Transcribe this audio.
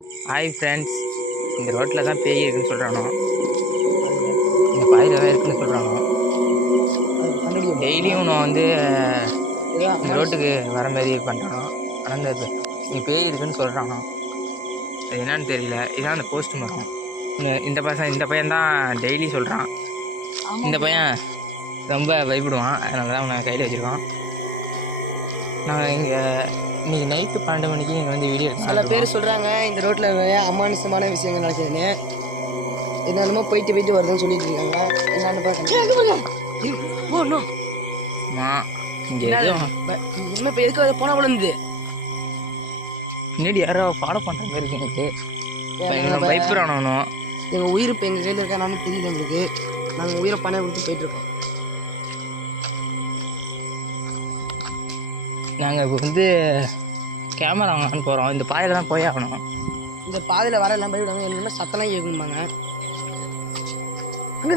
Hi friends, இந்த ரோட்டில் தான் பேய் இருக்குன்னு சொல்கிறானோ, இந்த பாயில் தான் இருக்குன்னு சொல்கிறானோ. டெய்லியும் நான் வந்து இந்த ரோட்டுக்கு வர மாதிரி பண்ணுறானோ. ஆனால் இங்கே பேய் இருக்குன்னு சொல்கிறானோ, அது என்னன்னு தெரியல. இதான் அந்த போஸ்ட் மரம். இந்த பையன் தான் டெய்லி சொல்கிறான். இந்த பையன் ரொம்ப பயப்படுவான், அதனால தான் அவனை கையில் வச்சுருக்கான். நான் இங்கே இன்னைக்கு நைட்டு 12 மணிக்கு இங்கே வந்து வீடியோ சில பேர் சொல்கிறாங்க இந்த ரோட்டில் நிறையா அமானுஷமான விஷயங்கள் நடக்குதுன்னு. என்னென்னமோ போயிட்டு வருதுன்னு சொல்லிட்டு இருக்காங்க. என்னன்னு பார்க்கணும். இங்கே இன்னும் இப்போ எதுக்கு அதை போனால் விழுந்து முன்னாடி யாரோ ஃபாலோ பண்ணுற மாதிரி இருக்கு எனக்கு. பயப்படுறானோ. எங்கள் உயிர் இப்போ எங்கள் கையில் இருக்கானு தெரியல எங்களுக்கு. நாங்கள் உயிரை பணம் கொடுத்து போயிட்டுருக்கோம். நாங்கள் இப்போ வந்து கேமரா வாங்கலான்னு போகிறோம். இந்த பாதையில் தான் போய் ஆகணும். இந்த பாதையில் வர எல்லாம் போய்விடுவாங்க. எல்லாமே சத்தம்லாம் கேட்கணுமாங்க. அங்கே